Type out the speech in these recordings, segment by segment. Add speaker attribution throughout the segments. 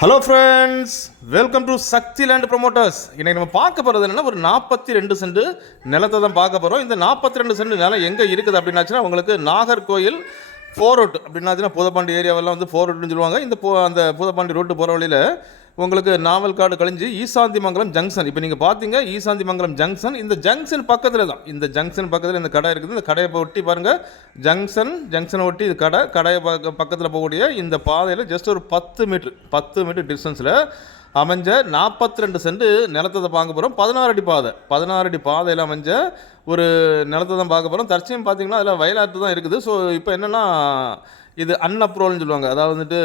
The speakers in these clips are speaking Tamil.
Speaker 1: Hello friends welcome to Sakthi Land Promoters இன்னைக்கு நம்ம பார்க்க போகிறது என்னன்னா ஒரு நாற்பத்தி ரெண்டு சென்ட் நிலத்தை தான் பார்க்க போகிறோம் இந்த நாற்பத்தி ரெண்டு சென்ட் நிலம் எங்கே இருக்குது அப்படின்னாச்சுன்னா உங்களுக்கு நாகர்கோயில் ஃபோர் ரோட் அப்படின்னாச்சுன்னா பூதப்பாண்டி ஏரியாவெல்லாம் வந்து ஃபோர் ரோட்னு சொல்லுவாங்க. இந்த போ அந்த பூதப்பாண்டி ரோட்டு போகிற வழியில் உங்களுக்கு நாவல்காடு கழிஞ்சு ஈசாந்திமங்கலம் ஜங்ஷன். இப்போ நீங்கள் பார்த்தீங்க ஈசாந்திமங்கலம் ஜங்ஷன் இந்த ஜங்ஷன் பக்கத்தில் தான் இந்த ஜங்ஷன் பக்கத்தில் இந்த கடை இருக்குது. இந்த கடையை ஒட்டி பாருங்கள் ஜங்ஷன் ஜங்ஷனை ஒட்டி இது கடை. கடையை பக்க பக்கத்தில் போகக்கூடிய இந்த பாதையில் ஜஸ்ட் ஒரு பத்து மீட்ரு பத்து மீட்ரு டிஸ்டன்ஸில் அமைஞ்ச நாற்பத்தி ரெண்டு சென்ட் நிலத்தை தான் பார்க்க போகிறோம் பதினாறு அடி பாதை. பதினாறு அடி பாதையில் அமைஞ்ச ஒரு நிலத்தை தான் பார்க்க போகிறோம் தற்சயம் பார்த்தீங்கன்னா அதில் வயலாற்று தான் இருக்குது. ஸோ இப்போ என்னென்னா இது அன்அப்ரூவல்னு சொல்லுவாங்க. அதாவது வந்துட்டு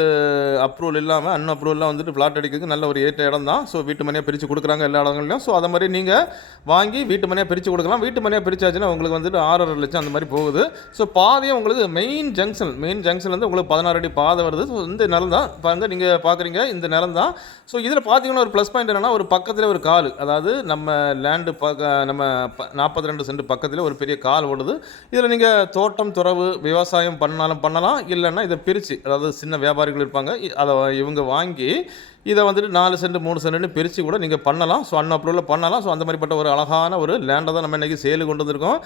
Speaker 1: அப்ரூவல் இல்லாமல் அன்அப்ரூவல்லாம் வந்துட்டு ஃப்ளாட் அடிக்கிறதுக்கு நல்ல ஒரு ஏற்ற இடம் தான். ஸோ வீட்டு மனையாக பிரித்து கொடுக்குறாங்க எல்லா இடங்கள்லையும். ஸோ அதை மாதிரி நீங்கள் வாங்கி வீட்டு மனையாக பிரித்து கொடுக்கலாம். வீட்டு மனையாக பிரிச்சாச்சுன்னா உங்களுக்கு வந்துட்டு ஆறரை லட்சம் அந்த மாதிரி போகுது. ஸோ பாதையே உங்களுக்கு மெயின் ஜங்ஷன் மெயின் ஜங்ஷன்லேருந்து வந்து உங்களுக்கு பதினாறு அடி பாதை வருது. ஸோ இந்த நிலம் தான். பாருங்க நீங்கள் பார்க்குறீங்க இந்த நிலம் தான். ஸோ இதில் பார்த்தீங்கன்னா ஒரு ப்ளஸ் பாயிண்ட் என்னன்னா ஒரு பக்கத்தில் ஒரு கால். அதாவது நம்ம லேண்டு பக்க நம்ம நாற்பத்தி ரெண்டு சென்ட் பக்கத்தில் ஒரு பெரிய கால் ஓடுது. இதில் நீங்கள் தோட்டம் துறவு விவசாயம் பண்ணாலும் பண்ணலாம். இல்லை இல்லைன்னா இதை பிரித்து அதாவது சின்ன வியாபாரிகள் இருப்பாங்க அதை இவங்க வாங்கி இதை வந்துட்டு நாலு சென்ட் மூணு சென்ட்னு பிரித்து கூட நீங்கள் பண்ணலாம். ஸோ அன் அப்ரூவலில் பண்ணலாம். ஸோ அந்த மாதிரிப்பட்ட ஒரு அழகான ஒரு லேண்டை தான் நம்ம இன்றைக்கி சேலு கொண்டு வந்திருக்கோம்.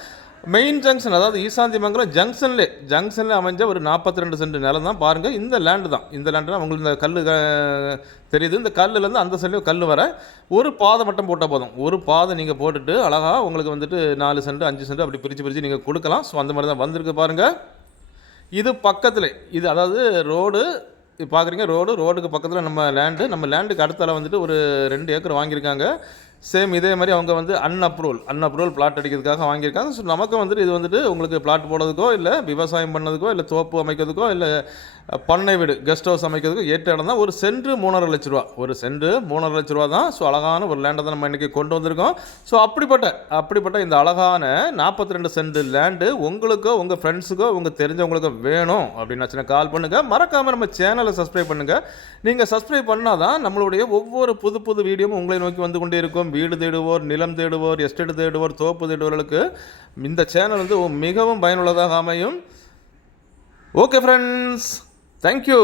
Speaker 1: மெயின் ஜங்ஷன் அதாவது ஈசாந்திமங்கலம் ஜங்ஷன்லே ஜங்ஷனில் அமைஞ்ச ஒரு நாற்பத்தி ரெண்டு சென்ட் நிலம் தான். பாருங்கள் இந்த லேண்டு தான். இந்த லேண்டுனா உங்களுக்கு இந்த கல் தெரியுது. இந்த கல்லுலேருந்து அந்த சைட்லேயும் கல் வர ஒரு பாதை மட்டும் போட்டால் போதும். ஒரு பாதை நீங்கள் போட்டுட்டு அழகாக உங்களுக்கு வந்துட்டு நாலு சென்ட் அஞ்சு சென்ட் அப்படி பிரித்து பிரித்து நீங்கள் கொடுக்கலாம். ஸோ அந்த மாதிரி தான் வந்திருக்கு பாருங்கள் இது பக்கத்தில் இது அதாவது ரோடு பார்க்குறீங்க ரோடு ரோடுக்கு பக்கத்தில் நம்ம லேண்டு நம்ம லேண்டுக்கு அடுத்தால வந்துட்டு ஒரு ரெண்டு ஏக்கர் வாங்கியிருக்காங்க. சேம் இதே மாதிரி அவங்க வந்து அன்அப்ரூவல் அன்அப்ரூவல் பிளாட் அடிக்கிறதுக்காக வாங்கியிருக்காங்க. ஸோ நமக்கு வந்துட்டு இது வந்துட்டு உங்களுக்கு பிளாட் போடுறதுக்கோ இல்லை விவசாயம் பண்ணதுக்கோ இல்லை தோப்பு அமைக்கிறதுக்கோ இல்லை பண்ணை வீடு கெஸ்ட் ஹவுஸ் அமைக்கிறதுக்கோ ஏற்ற இடம் தான். ஒரு சென்று மூணரை லட்ச ரூபா. ஒரு சென்று மூணரை லட்ச ரூபா தான். ஸோ அழகான ஒரு லேண்டை தான் நம்ம இன்றைக்கி கொண்டு வந்திருக்கோம். ஸோ அப்படிப்பட்ட அப்படிப்பட்ட இந்த அழகான நாற்பத்தி ரெண்டு சென்ட் லேண்டு உங்களுக்கோ உங்கள் ஃப்ரெண்ட்ஸுக்கோ உங்கள் தெரிஞ்சவங்களுக்கோ வேணும் அப்படின்னாச்சுன்னா கால் பண்ணுங்கள் மறக்காமல் நம்ம சேனலை சப்ஸ்கிரைப் பண்ணுங்கள் நீங்கள் சப்ஸ்கிரைப் பண்ணால் தான் நம்மளுடைய ஒவ்வொரு புது புது வீடியோவும் உங்களை நோக்கி வந்து கொண்டே இருக்கும். வீடு தேடுவோர் நிலம் தேடுவோர் எஸ்டேட் தேடுவோர் தோப்பு தேடுவோர்களுக்கு இந்த சேனல் வந்து மிகவும் பயனுள்ளதாக அமையும். Okay friends thank you